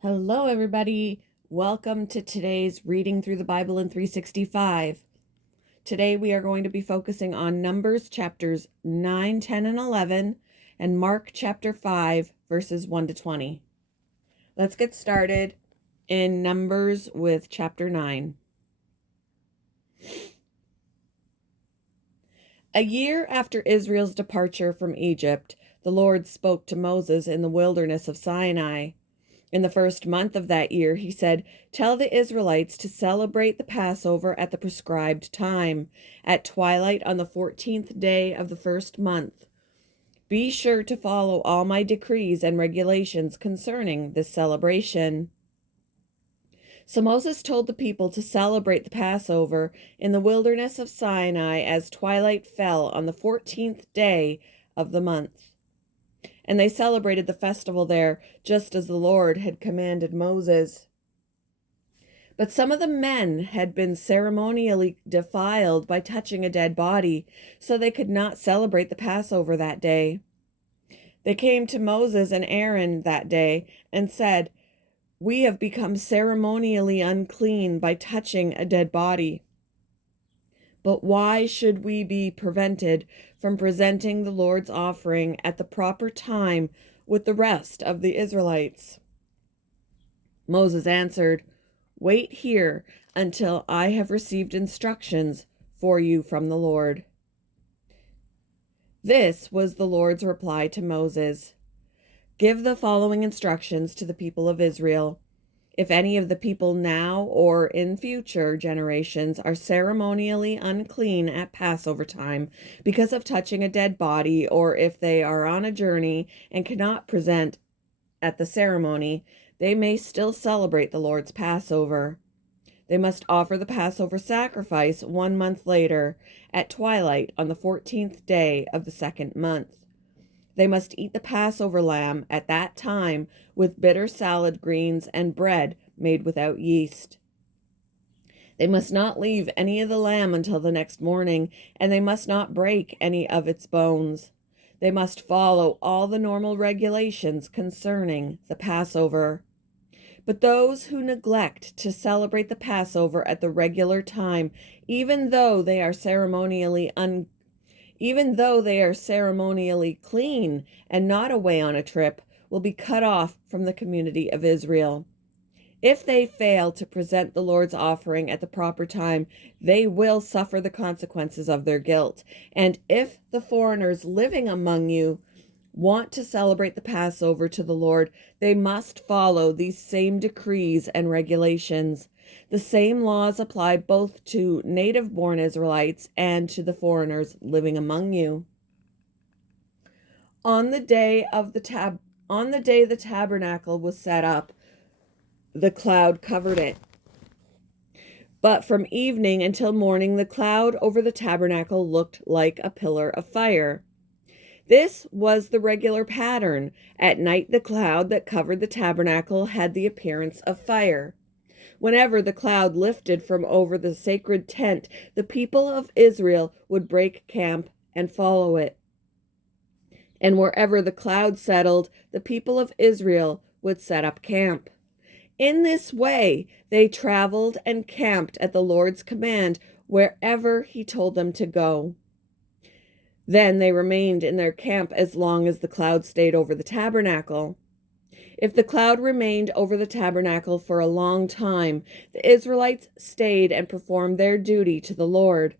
Hello, everybody. Welcome to today's Reading Through the Bible in 365. Today we are going to be focusing on Numbers chapters 9, 10, and 11, and Mark chapter 5, verses 1 to 20. Let's get started in Numbers with chapter 9. A year after Israel's departure from Egypt, the Lord spoke to Moses in the wilderness of Sinai. In the first month of that year, he said, "Tell the Israelites to celebrate the Passover at the prescribed time, at twilight on the 14th day of the first month. Be sure to follow all my decrees and regulations concerning this celebration." So Moses told the people to celebrate the Passover in the wilderness of Sinai as twilight fell on the 14th day of the month. And they celebrated the festival there, just as the Lord had commanded Moses. But some of the men had been ceremonially defiled by touching a dead body, so they could not celebrate the Passover that day. They came to Moses and Aaron that day and said, "We have become ceremonially unclean by touching a dead body. But why should we be prevented from presenting the Lord's offering at the proper time with the rest of the Israelites?" Moses answered, "Wait here until I have received instructions for you from the Lord." This was the Lord's reply to Moses. "Give the following instructions to the people of Israel. If any of the people now or in future generations are ceremonially unclean at Passover time because of touching a dead body, or if they are on a journey and cannot present at the ceremony, they may still celebrate the Lord's Passover. They must offer the Passover sacrifice 1 month later, at twilight on the 14th day of the second month. They must eat the Passover lamb at that time with bitter salad greens and bread made without yeast. They must not leave any of the lamb until the next morning, and they must not break any of its bones. They must follow all the normal regulations concerning the Passover. But those who neglect to celebrate the Passover at the regular time, even though they are ceremonially clean and not away on a trip, will be cut off from the community of Israel. If they fail to present the Lord's offering at the proper time, they will suffer the consequences of their guilt. And if the foreigners living among you want to celebrate the Passover to the Lord, they must follow these same decrees and regulations. The same laws apply both to native-born Israelites and to the foreigners living among you. On the day the tabernacle was set up, the cloud covered it. But from evening until morning, the cloud over the tabernacle looked like a pillar of fire. This was the regular pattern. At night, the cloud that covered the tabernacle had the appearance of fire. Whenever the cloud lifted from over the sacred tent, the people of Israel would break camp and follow it. And wherever the cloud settled, the people of Israel would set up camp. In this way, they traveled and camped at the Lord's command wherever he told them to go. Then they remained in their camp as long as the cloud stayed over the tabernacle. If the cloud remained over the tabernacle for a long time, the Israelites stayed and performed their duty to the Lord.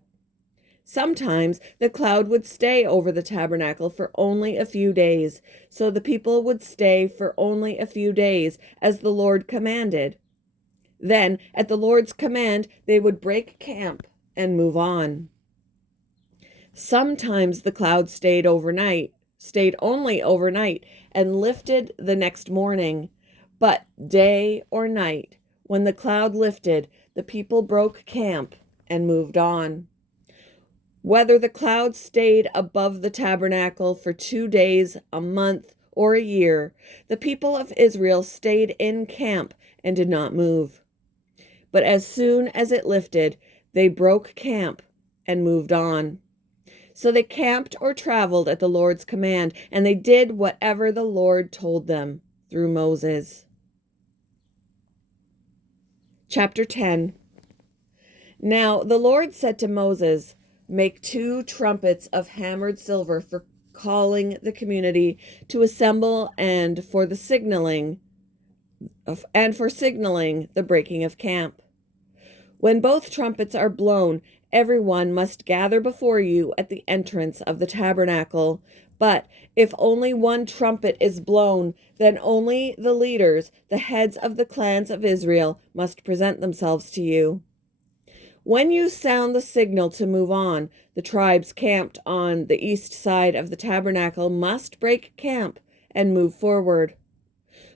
Sometimes the cloud would stay over the tabernacle for only a few days, so the people would stay for only a few days, as the Lord commanded. Then, at the Lord's command, they would break camp and move on. Sometimes the cloud stayed only overnight, and lifted the next morning. But day or night, when the cloud lifted, the people broke camp and moved on. Whether the cloud stayed above the tabernacle for 2 days, a month, or a year, the people of Israel stayed in camp and did not move. But as soon as it lifted, they broke camp and moved on. So they camped or traveled at the Lord's command, and they did whatever the Lord told them through Moses. Chapter 10. Now the Lord said to Moses, "Make 2 trumpets of hammered silver for calling the community to assemble and for signaling the breaking of camp. When both trumpets are blown, everyone must gather before you at the entrance of the tabernacle. But if only one trumpet is blown, then only the leaders, the heads of the clans of Israel, must present themselves to you. When you sound the signal to move on, the tribes camped on the east side of the tabernacle must break camp and move forward.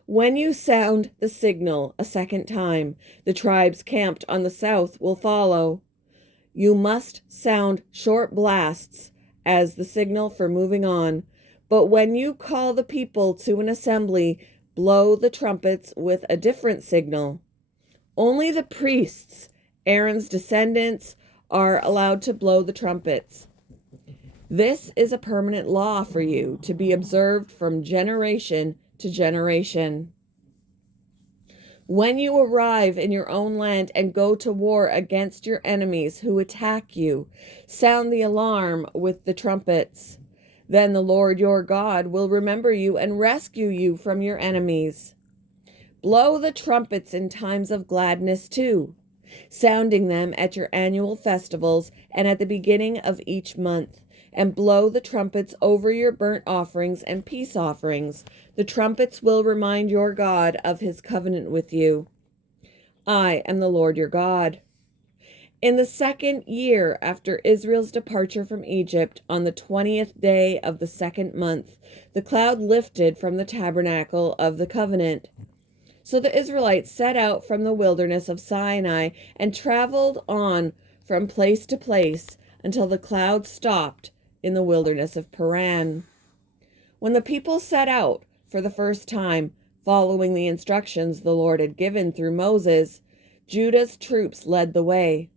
When you sound the signal a second time, the tribes camped on the south will follow. You must sound short blasts as the signal for moving on. But when you call the people to an assembly, blow the trumpets with a different signal. Only the priests, Aaron's descendants, are allowed to blow the trumpets. This is a permanent law for you to be observed from generation to generation. When you arrive in your own land and go to war against your enemies who attack you, sound the alarm with the trumpets. Then the Lord your God will remember you and rescue you from your enemies. Blow the trumpets in times of gladness too, sounding them at your annual festivals and at the beginning of each month. And blow the trumpets over your burnt offerings and peace offerings. The trumpets will remind your God of his covenant with you. I am the Lord your God. In the 2nd year after Israel's departure from Egypt, on the 20th day of the 2nd month, the cloud lifted from the tabernacle of the covenant. So the Israelites set out from the wilderness of Sinai and traveled on from place to place until the cloud stopped in the wilderness of Paran. When the people set out for the first time, following the instructions the Lord had given through Moses, Judah's troops led the way.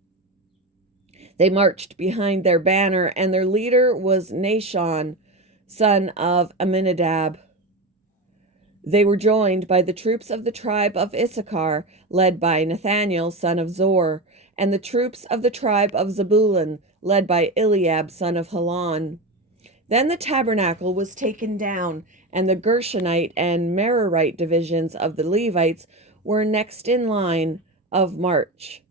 They marched behind their banner, and their leader was Nahshon, son of Amminadab. They were joined by the troops of the tribe of Issachar, led by Nathaniel, son of Zor, and the troops of the tribe of Zebulun, led by Eliab, son of Helon. Then the tabernacle was taken down, and the Gershonite and Merarite divisions of the Levites were next in line of march,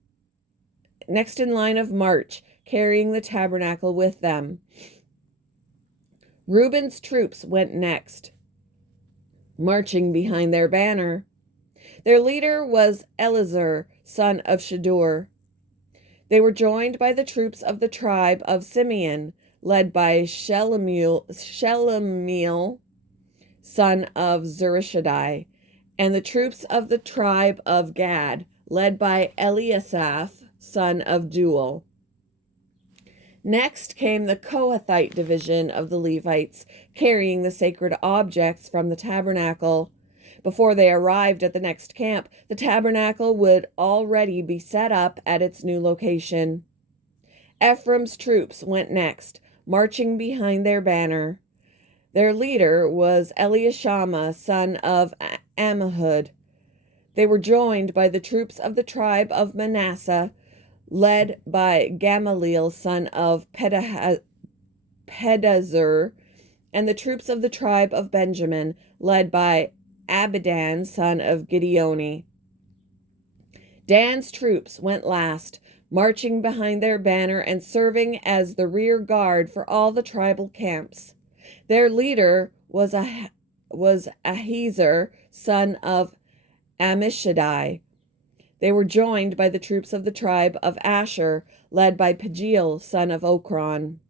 carrying the tabernacle with them. Reuben's troops went next, marching behind their banner. Their leader was Elizur, son of Shedeur. They were joined by the troops of the tribe of Simeon, led by Shelemiel, son of Zurishaddai, and the troops of the tribe of Gad, led by Eliasaph, son of Deuel. Next came the Kohathite division of the Levites, carrying the sacred objects from the tabernacle. Before they arrived at the next camp, the tabernacle would already be set up at its new location. Ephraim's troops went next, marching behind their banner. Their leader was Eliashama, son of Ammihud. They were joined by the troops of the tribe of Manasseh, led by Gamaliel, son of Pedahzur, and the troops of the tribe of Benjamin, led by Abidan, son of Gideoni. Dan's troops went last, marching behind their banner and serving as the rear guard for all the tribal camps. Their leader was Ahiezer, son of Ammishaddai. They were joined by the troops of the tribe of Asher, led by Pagiel, son of Okron,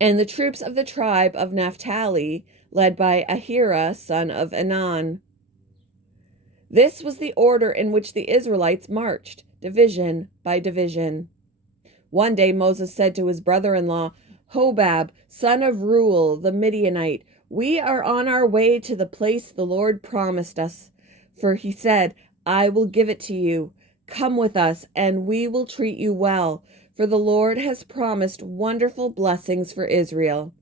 and the troops of the tribe of Naphtali, led by Ahira, son of Enan. This was the order in which the Israelites marched, division by division. One day Moses said to his brother-in-law, Hobab, son of Reuel the Midianite, "We are on our way to the place the Lord promised us. For he said, I will give it to you. Come with us, and we will treat you well, for the Lord has promised wonderful blessings for Israel."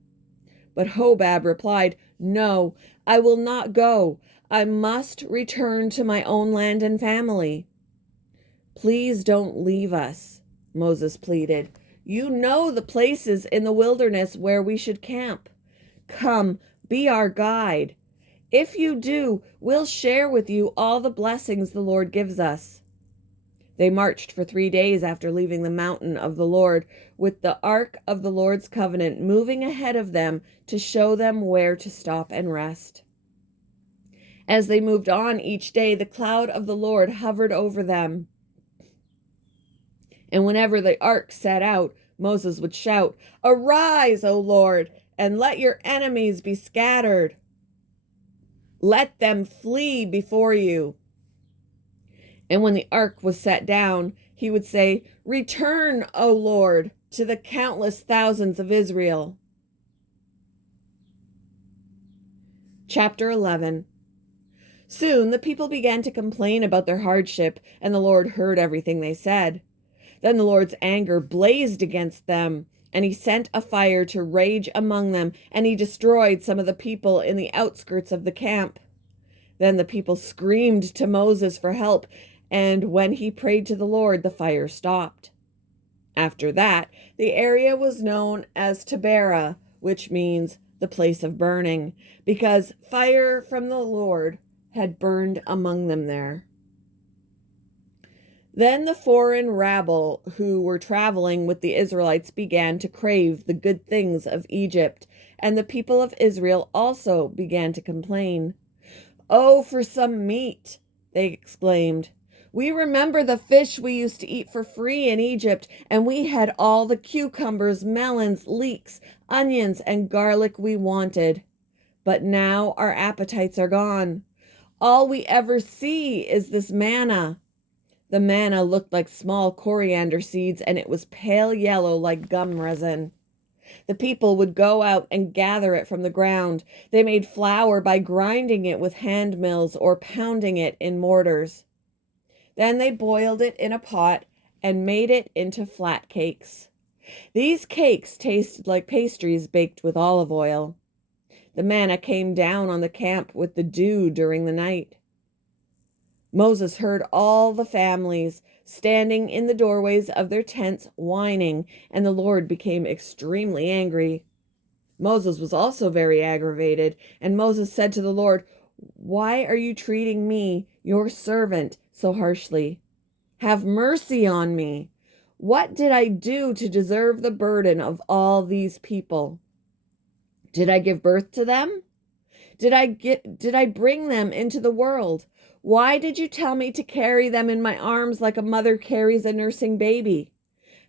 But Hobab replied, "No, I will not go. I must return to my own land and family." Please don't leave us, Moses pleaded. You know the places in the wilderness where we should camp. Come, be our guide. If you do, we'll share with you all the blessings the Lord gives us. They marched for 3 days after leaving the mountain of the Lord, with the ark of the Lord's covenant moving ahead of them to show them where to stop and rest. As they moved on each day, the cloud of the Lord hovered over them. And whenever the ark set out, Moses would shout, "Arise, O Lord, and let your enemies be scattered. Let them flee before you." And when the ark was set down, he would say, "Return, O Lord, to the countless thousands of Israel." Chapter 11. Soon the people began to complain about their hardship, and the Lord heard everything they said. Then the Lord's anger blazed against them, and he sent a fire to rage among them, and he destroyed some of the people in the outskirts of the camp. Then the people screamed to Moses for help, and when he prayed to the Lord, the fire stopped. After that, the area was known as Taberah, which means the place of burning, because fire from the Lord had burned among them there. Then the foreign rabble who were traveling with the Israelites began to crave the good things of Egypt, and the people of Israel also began to complain. "Oh, for some meat," they exclaimed. "We remember the fish we used to eat for free in Egypt, and we had all the cucumbers, melons, leeks, onions, and garlic we wanted. But now our appetites are gone. All we ever see is this manna." The manna looked like small coriander seeds, and it was pale yellow like gum resin. The people would go out and gather it from the ground. They made flour by grinding it with hand mills or pounding it in mortars. Then they boiled it in a pot and made it into flat cakes. These cakes tasted like pastries baked with olive oil. The manna came down on the camp with the dew during the night. Moses heard all the families standing in the doorways of their tents whining, and the Lord became extremely angry. Moses was also very aggravated, and Moses said to the Lord, "Why are you treating me, your servant, so harshly? Have mercy on me. What did I do to deserve the burden of all these people? Did I give birth to them? Did I bring them into the world? Why did you tell me to carry them in my arms like a mother carries a nursing baby?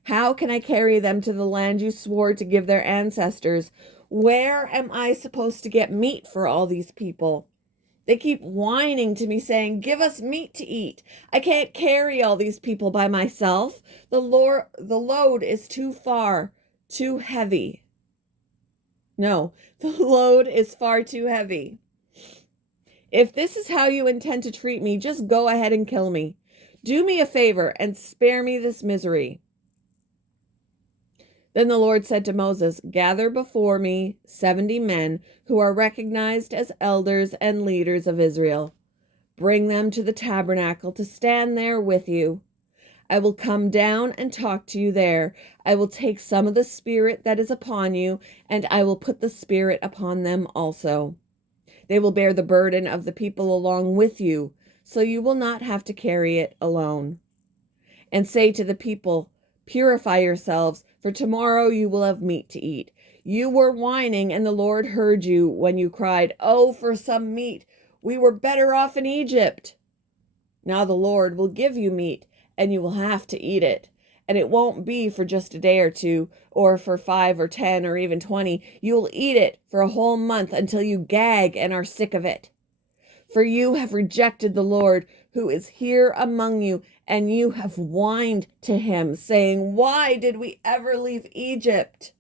How can I carry them to the land you swore to give their ancestors? Where am I supposed to get meat for all these people? They keep whining to me saying, 'Give us meat to eat.' I can't carry all these people by myself. The load is too heavy. No, the load is far too heavy. If this is how you intend to treat me, just go ahead and kill me. Do me a favor and spare me this misery." Then the Lord said to Moses, "Gather before me 70 men who are recognized as elders and leaders of Israel. Bring them to the tabernacle to stand there with you. I will come down and talk to you there. I will take some of the Spirit that is upon you, and I will put the Spirit upon them also. They will bear the burden of the people along with you, so you will not have to carry it alone. And say to the people, 'Purify yourselves, for tomorrow you will have meat to eat.' You were whining, and the Lord heard you when you cried, 'Oh, for some meat! We were better off in Egypt.' Now the Lord will give you meat, and you will have to eat it. And it won't be for just a day or two, or for 5 or 10 or even 20. You will eat it for a whole month until you gag and are sick of it. For you have rejected the Lord who is here among you, and you have whined to him, saying, 'Why did we ever leave Egypt?'"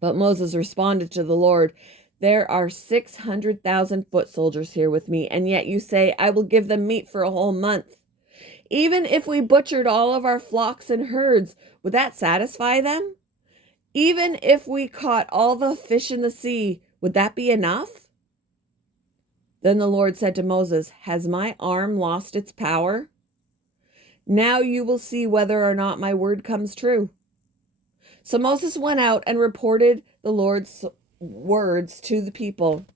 But Moses responded to the Lord, "There are 600,000 foot soldiers here with me, and yet you say, 'I will give them meat for a whole month.' Even if we butchered all of our flocks and herds, would that satisfy them? Even if we caught all the fish in the sea, would that be enough?" Then the Lord said to Moses, "Has my arm lost its power? Now you will see whether or not my word comes true." So Moses went out and reported the Lord's words to the people.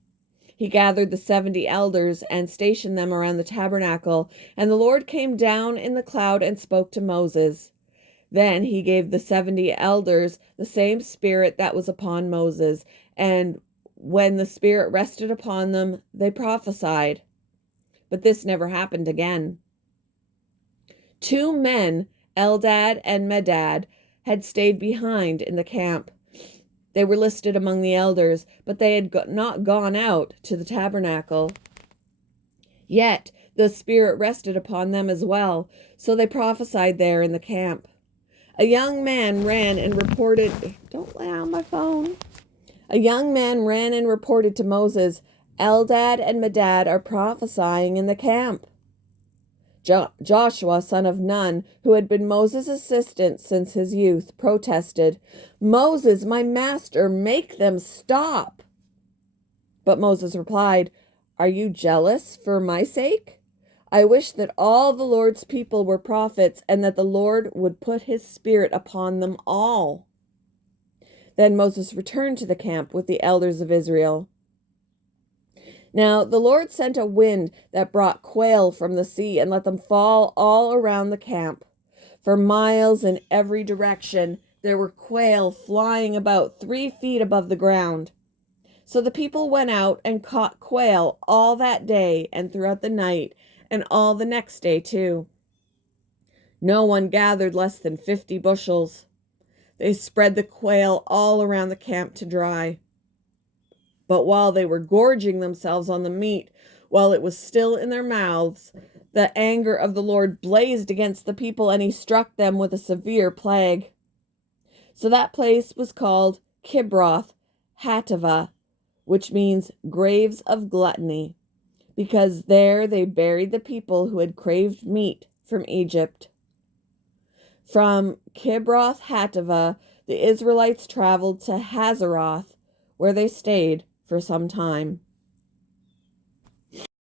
He gathered the 70 elders and stationed them around the tabernacle, and the Lord came down in the cloud and spoke to Moses. Then he gave the 70 elders the same spirit that was upon Moses, and when the spirit rested upon them, they prophesied. But this never happened again. 2 men, Eldad and Medad, had stayed behind in the camp. They were listed among the elders, but they had not gone out to the tabernacle. Yet the Spirit rested upon them as well, so they prophesied there in the camp. A young man ran and reported, "Don't lay on my phone." A young man ran and reported to Moses, "Eldad and Medad are prophesying in the camp." Joshua, son of Nun, who had been Moses' assistant since his youth, protested, "Moses, my master, make them stop." But Moses replied, "Are you jealous for my sake? I wish that all the Lord's people were prophets, and that the Lord would put his spirit upon them all." Then Moses returned to the camp with the elders of Israel. Now the Lord sent a wind that brought quail from the sea and let them fall all around the camp. For miles in every direction there were quail flying about 3 feet above the ground. So the people went out and caught quail all that day and throughout the night and all the next day too. No one gathered less than 50 bushels. They spread the quail all around the camp to dry. But while they were gorging themselves on the meat, while it was still in their mouths, the anger of the Lord blazed against the people, and he struck them with a severe plague. So that place was called Kibroth Hattaavah, which means graves of gluttony, because there they buried the people who had craved meat from Egypt. From Kibroth Hattaavah, the Israelites traveled to Hazeroth, where they stayed for some time.